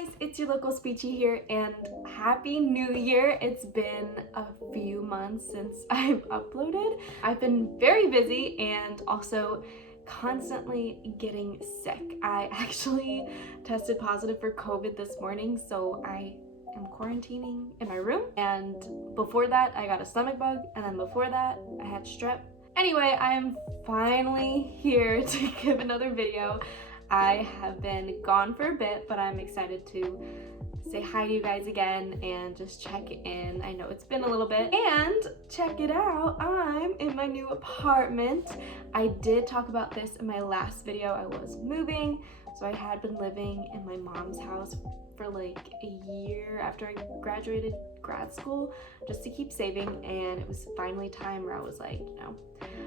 guys, it's your local Speechy here, and Happy New Year! It's been a few months since I've uploaded. I've been very busy and also constantly getting sick. I actually tested positive for COVID this morning, so I am quarantining in my room, and before that I got a stomach bug, and then before that I had strep. Anyway, I am finally here to give another video. I have been gone for a bit, but I'm excited to say hi to you guys again and just check in. I know it's been a little bit. And check it out, I'm in my new apartment. I did talk about this in my last video. I was moving, so I had been living in my mom's house for like a year after I graduated grad school just to keep saving, and it was finally time where I was like, you know,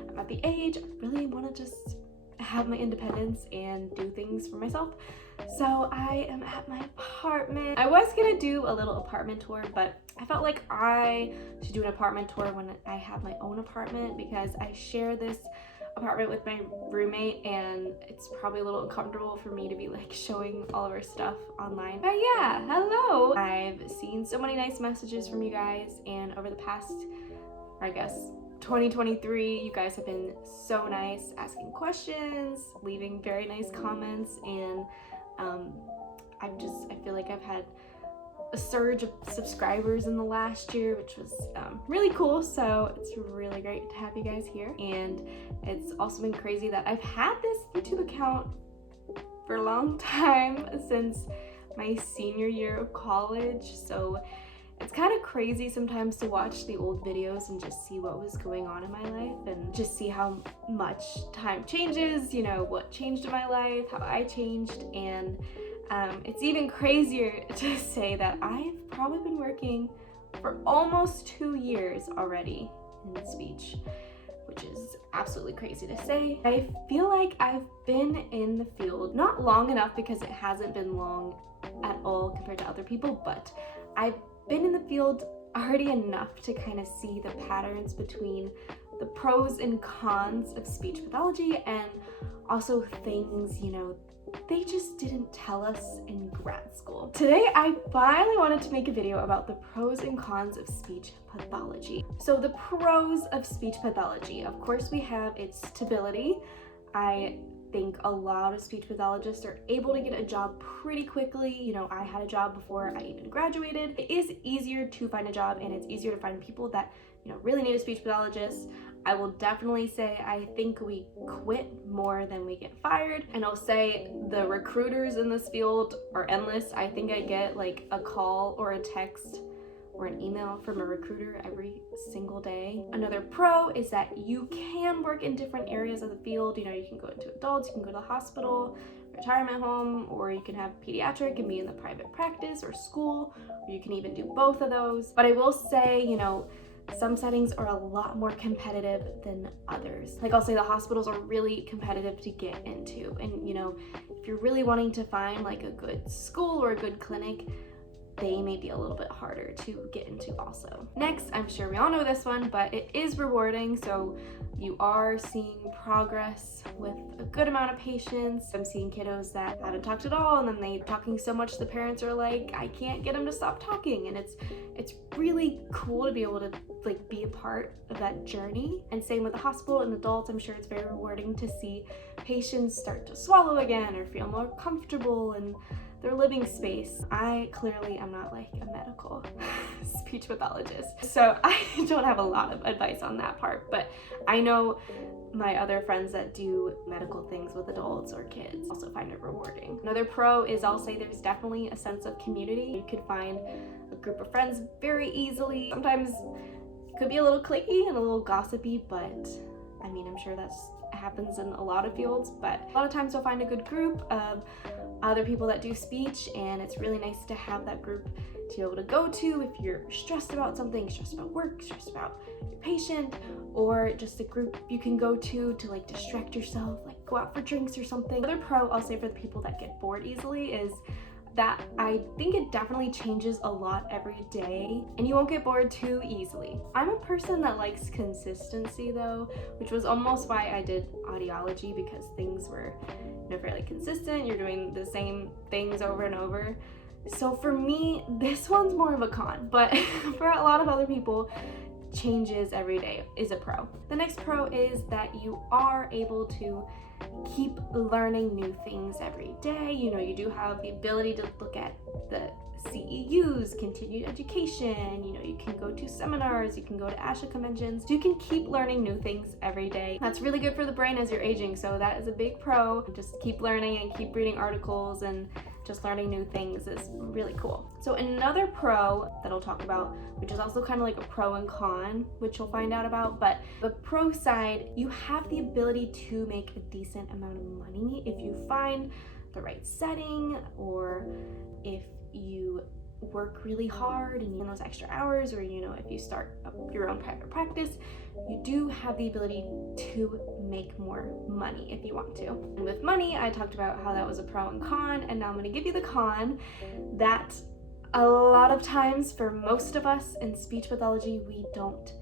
I'm at the age I really want to just have my independence and do things for myself. So I am at my apartment. I was gonna do a little apartment tour, but I felt like I should do an apartment tour when I have my own apartment, because I share this apartment with my roommate and it's probably a little uncomfortable for me to be like showing all of our stuff online. But yeah, hello! I've seen so many nice messages from you guys, and over the past, I guess, 2023, you guys have been so nice, asking questions, leaving very nice comments, and I feel like I've had a surge of subscribers in the last year, which was really cool. So it's really great to have you guys here. And it's also been crazy that I've had this YouTube account for a long time, since my senior year of college. So it's kind of crazy sometimes to watch the old videos and just see what was going on in my life and just see how much time changes, you know, what changed in my life, how I changed. And it's even crazier to say that I've probably been working for almost 2 years already in speech, which is absolutely crazy to say. I feel like I've been in the field, not long enough because it hasn't been long at all compared to other people, but I've been in the field already enough to kind of see the patterns between the pros and cons of speech pathology, and also things, you know, they just didn't tell us in grad school. Today, I finally wanted to make a video about the pros and cons of speech pathology. So the pros of speech pathology, of course, we have its stability. I think a lot of speech pathologists are able to get a job pretty quickly. You know, I had a job before I even graduated. It is easier to find a job, and it's easier to find people that, you know, really need a speech pathologist. I will definitely say I think we quit more than we get fired, and I'll say the recruiters in this field are endless. I think I get like a call or a text or an email from a recruiter every single day. Another pro is that you can work in different areas of the field. You know, you can go into adults, you can go to the hospital, retirement home, or you can have pediatric and be in the private practice or school, or you can even do both of those. But I will say, you know, some settings are a lot more competitive than others. Like, I'll say the hospitals are really competitive to get into. And, you know, if you're really wanting to find like a good school or a good clinic, they may be a little bit harder to get into also. Next, I'm sure we all know this one, but it is rewarding. So you are seeing progress with a good amount of patients. I'm seeing kiddos that haven't talked at all, and then they're talking so much the parents are like, I can't get them to stop talking. And it's really cool to be able to like be a part of that journey. And same with the hospital and adults, I'm sure it's very rewarding to see patients start to swallow again or feel more comfortable in their living space. I clearly am not like a medical speech pathologist, so I don't have a lot of advice on that part, but I know my other friends that do medical things with adults or kids also find it rewarding. Another pro is, I'll say, there's definitely a sense of community. You could find a group of friends very easily. Sometimes it could be a little cliquey and a little gossipy, but I mean, I'm sure that's happens in a lot of fields, but a lot of times you'll find a good group of other people that do speech, and it's really nice to have that group to be able to go to if you're stressed about something, stressed about work, stressed about your patient, or just a group you can go to like distract yourself, like go out for drinks or something. Another pro I'll say for the people that get bored easily is that I think it definitely changes a lot every day, and you won't get bored too easily. I'm a person that likes consistency though, which was almost why I did audiology, because things were, you know, fairly consistent. You're doing the same things over and over. So for me, this one's more of a con, but for a lot of other people, changes every day is a pro. The next pro is that you are able to keep learning new things every day. You know, you do have the ability to look at the CEUs, continued education, you know, you can go to seminars, you can go to ASHA conventions, so you can keep learning new things every day. That's really good for the brain as you're aging, so that is a big pro. Just keep learning and keep reading articles, and just learning new things is really cool. So another pro that I'll talk about, which is also kind of like a pro and con, which you'll find out about, but the pro side, you have the ability to make a decent amount of money if you find the right setting, or if you work really hard and you those extra hours, or you know, if you start up your own private practice, you do have the ability to make more money if you want to. And with money, I talked about how that was a pro and con, and now I'm going to give you the con, that a lot of times for most of us in speech pathology, we don't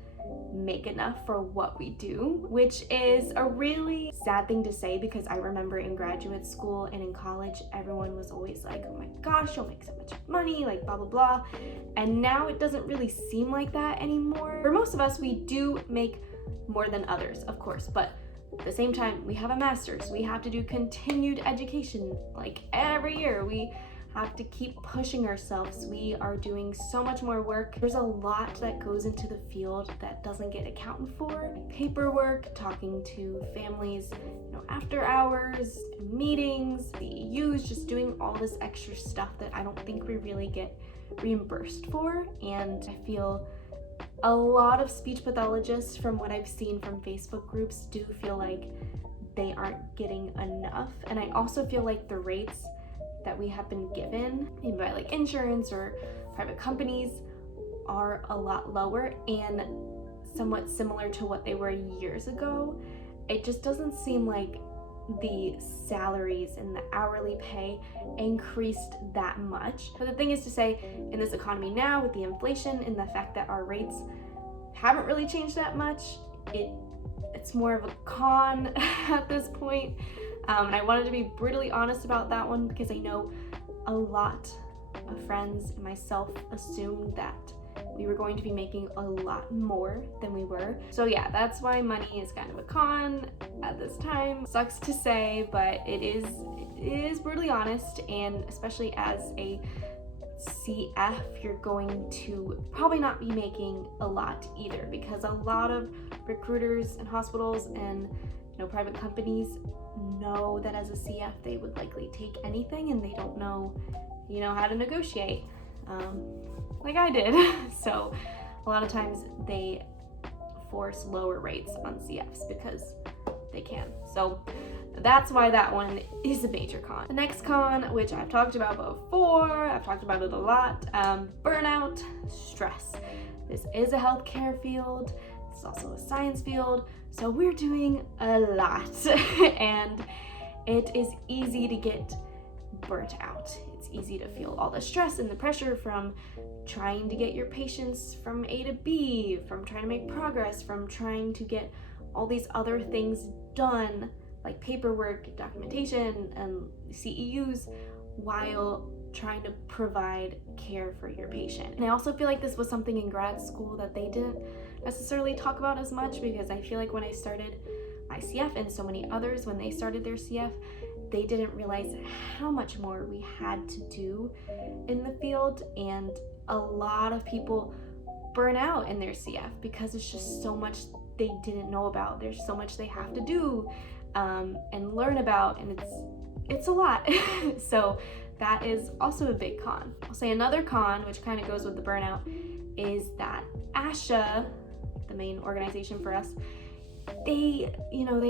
make enough for what we do, which is a really sad thing to say, because I remember in graduate school and in college, everyone was always like, oh my gosh, you'll make so much money, like blah, blah, blah. And now it doesn't really seem like that anymore. For most of us, we do make more than others, of course, but at the same time, we have a master's, we have to do continued education, like every year, we have to keep pushing ourselves. We are doing so much more work. There's a lot that goes into the field that doesn't get accounted for. Paperwork, talking to families, you know, after hours, meetings, CEUs, just doing all this extra stuff that I don't think we really get reimbursed for. And I feel a lot of speech pathologists, from what I've seen from Facebook groups, do feel like they aren't getting enough. And I also feel like the rates that we have been given, even by like insurance or private companies, are a lot lower and somewhat similar to what they were years ago. It just doesn't seem like the salaries and the hourly pay increased that much. But the thing is to say, in this economy now, with the inflation and the fact that our rates haven't really changed that much, it's more of a con at this point. And I wanted to be brutally honest about that one, because I know a lot of friends and myself assumed that we were going to be making a lot more than we were. So yeah, that's why money is kind of a con at this time. Sucks to say, but it is brutally honest, and especially as a CF, you're going to probably not be making a lot either, because a lot of recruiters and hospitals and private companies know that as a CF they would likely take anything, and they don't know how to negotiate like I did. So a lot of times they force lower rates on CFs because they can. So that's why that one is a major con. The next con, which I've talked about before, I've talked about it a lot, burnout, stress. This is a healthcare field. It's also a science field. So we're doing a lot and it is easy to get burnt out. It's easy to feel all the stress and the pressure from trying to get your patients from A to B, from trying to make progress, from trying to get all these other things done, like paperwork, documentation, and CEUs, while trying to provide care for your patient. And I also feel like this was something in grad school that they didn't necessarily talk about as much, because I feel like when I started my CF, and so many others when they started their CF, they didn't realize how much more we had to do in the field, and a lot of people burn out in their CF because it's just so much they didn't know about. There's so much they have to do and learn about, and it's a lot. So that is also a big con. I'll say another con, which kind of goes with the burnout, is that ASHA, the main organization for us, they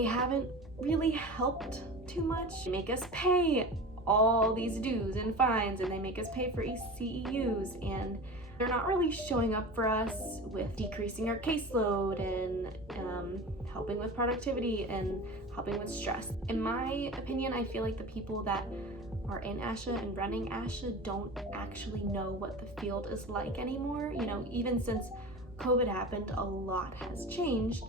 haven't really helped too much. They make us pay all these dues and fines, and they make us pay for CEUs, and they're not really showing up for us with decreasing our caseload and helping with productivity and helping with stress. In my opinion, I feel like the people that are in ASHA and running ASHA don't actually know what the field is like anymore. Even since COVID happened, a lot has changed.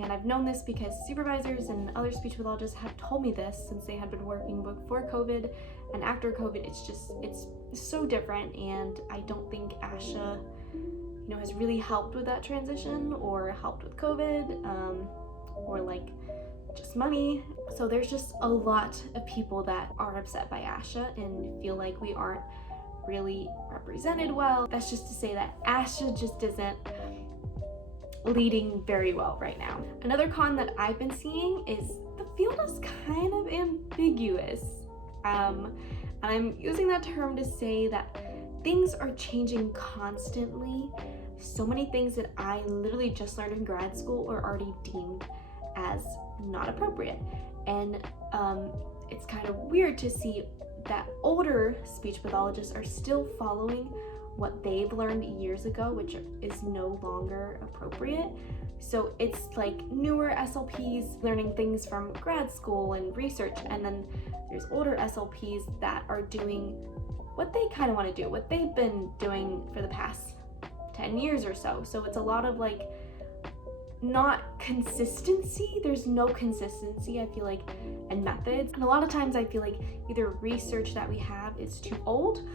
And I've known this because supervisors and other speech pathologists have told me this since they had been working before COVID and after COVID, it's so different, and I don't think ASHA, has really helped with that transition or helped with COVID, or like just money. So there's just a lot of people that are upset by ASHA and feel like we aren't really represented well. That's just to say that ASHA just isn't leading very well right now. Another con that I've been seeing is the field is kind of ambiguous. And I'm using that term to say that things are changing constantly. So many things that I literally just learned in grad school are already deemed as not appropriate. And it's kind of weird to see that older speech pathologists are still following what they've learned years ago, which is no longer appropriate. So it's like newer SLPs learning things from grad school and research, and then there's older SLPs that are doing what they kind of want to do, what they've been doing for the past 10 years or so. So it's a lot of like not consistency. There's no consistency, I feel like, in methods. And a lot of times I feel like either research that we have is too old,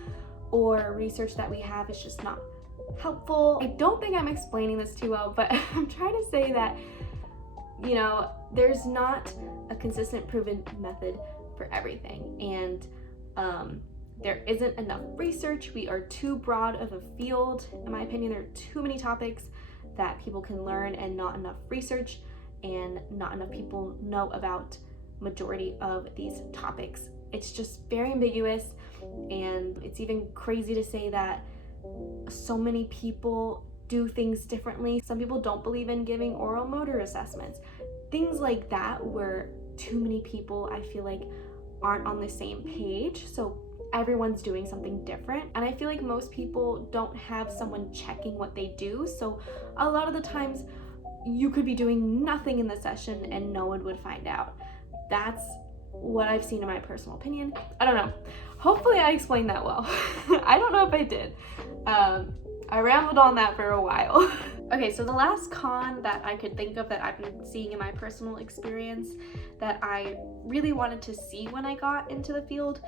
or research that we have is just not helpful. I don't think I'm explaining this too well, but I'm trying to say that, there's not a consistent proven method for everything. And there isn't enough research. We are too broad of a field. In my opinion, there are too many topics that people can learn and not enough research, and not enough people know about majority of these topics. It's just very ambiguous, and it's even crazy to say that so many people do things differently. Some people don't believe in giving oral motor assessments. Things like that, where too many people, I feel like, aren't on the same page. So everyone's doing something different, and I feel like most people don't have someone checking what they do. So a lot of the times you could be doing nothing in the session and no one would find out. That's what I've seen in my personal opinion. I don't know. Hopefully I explained that well. I don't know if I did. I rambled on that for a while. Okay, so the last con that I could think of that I've been seeing in my personal experience that I really wanted to see when I got into the field,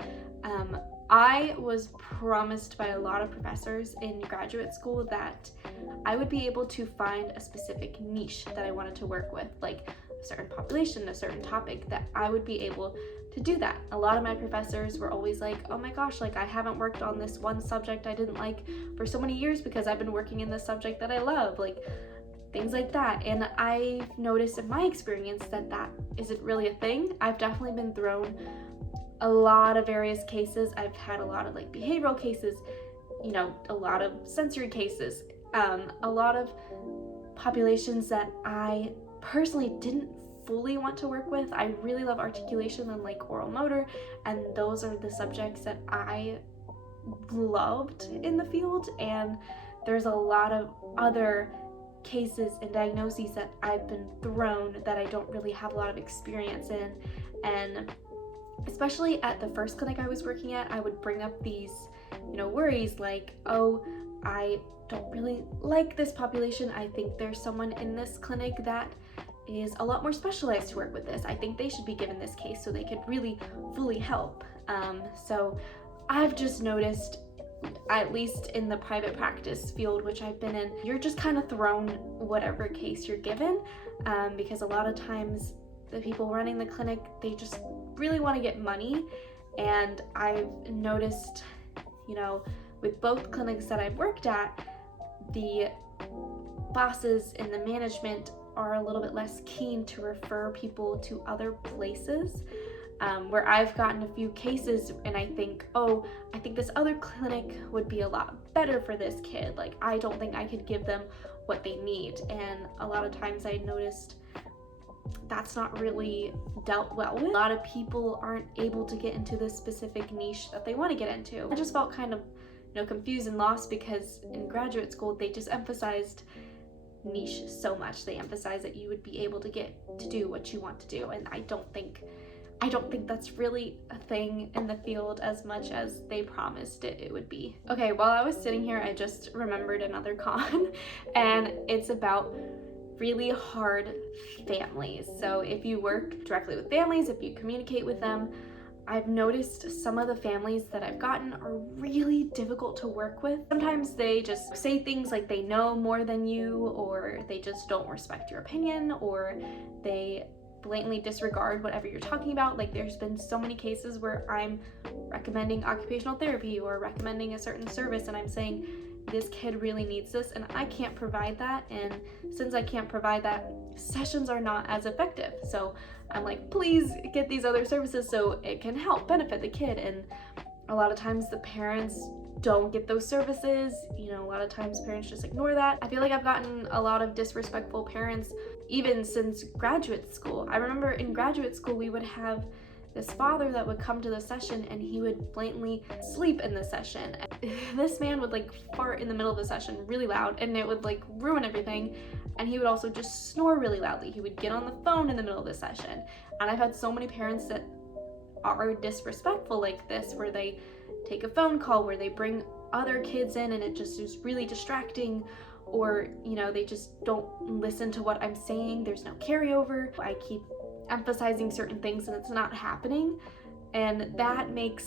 I was promised by a lot of professors in graduate school that I would be able to find a specific niche that I wanted to work with, like a certain population, a certain topic, that I would be able to do that. A lot of my professors were always like, oh my gosh, like I haven't worked on this one subject I didn't like for so many years because I've been working in this subject that I love, like things like that. And I've noticed in my experience that that isn't really a thing. I've definitely been thrown a lot of various cases. I've had a lot of like behavioral cases, a lot of sensory cases, a lot of populations that I personally didn't fully want to work with. I really love articulation and like oral motor, and those are the subjects that I loved in the field. And there's a lot of other cases and diagnoses that I've been thrown that I don't really have a lot of experience in. And especially at the first clinic I was working at, I would bring up these, worries like, oh, I don't really like this population. I think there's someone in this clinic that is a lot more specialized to work with this. I think they should be given this case so they could really fully help. So I've just noticed, at least in the private practice field, which I've been in, you're just kind of thrown whatever case you're given, because a lot of times the people running the clinic, they just really want to get money. And I've noticed, with both clinics that I've worked at, the bosses in the management are a little bit less keen to refer people to other places, where I've gotten a few cases and I think, oh, I think this other clinic would be a lot better for this kid. Like, I don't think I could give them what they need. And a lot of times I noticed that's not really dealt well with. A lot of people aren't able to get into this specific niche that they want to get into. I just felt kind of, confused and lost, because in graduate school they just emphasized niche so much. They emphasize that you would be able to get to do what you want to do, and I don't think that's really a thing in the field as much as they promised it would be. Okay, while I was sitting here, I just remembered another con, and it's about really hard families. So if you work directly with families, if you communicate with them, I've noticed some of the families that I've gotten are really difficult to work with. Sometimes they just say things like they know more than you, or they just don't respect your opinion, or they blatantly disregard whatever you're talking about. Like, there's been so many cases where I'm recommending occupational therapy or recommending a certain service, and I'm saying this kid really needs this and I can't provide that, and since I can't provide that, sessions are not as effective. So I'm like, please get these other services so it can help benefit the kid. And a lot of times the parents don't get those services. You know, a lot of times parents just ignore that. I feel like I've gotten a lot of disrespectful parents even since graduate school. I remember in graduate school we would have this father that would come to the session and he would blatantly sleep in the session. This man would like fart in the middle of the session really loud, and it would like ruin everything. And he would also just snore really loudly. He would get on the phone in the middle of the session. And I've had so many parents that are disrespectful like this, where they take a phone call, where they bring other kids in and it just is really distracting, or, you know, they just don't listen to what I'm saying. There's no carryover. I keep emphasizing certain things and it's not happening, and that makes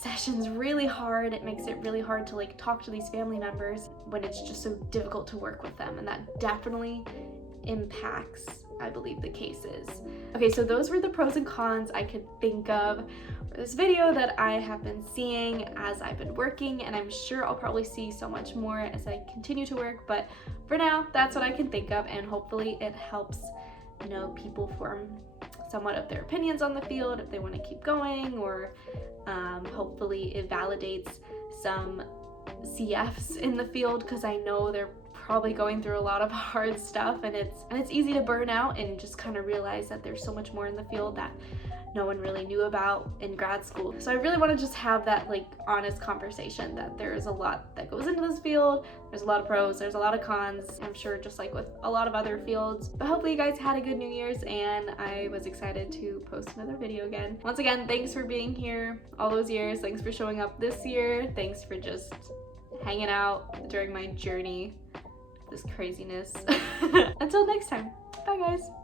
sessions really hard. It makes it really hard to like talk to these family members when it's just so difficult to work with them, and that definitely impacts, I believe, the cases. Okay, so those were the pros and cons I could think of for this video that I have been seeing as I've been working, and I'm sure I'll probably see so much more as I continue to work, but for now that's what I can think of, and hopefully it helps, you know, people form somewhat of their opinions on the field if they want to keep going, or hopefully it validates some CFs in the field, because I know they're probably going through a lot of hard stuff, and it's easy to burn out and just kind of realize that there's so much more in the field that no one really knew about in grad school. So I really want to just have that like honest conversation that there's a lot that goes into this field. There's a lot of pros, there's a lot of cons, I'm sure, just like with a lot of other fields. But hopefully you guys had a good New Year's, and I was excited to post another video again. Once again, thanks for being here all those years. Thanks for showing up this year. Thanks for just hanging out during my journey, this craziness. Until next time, bye guys.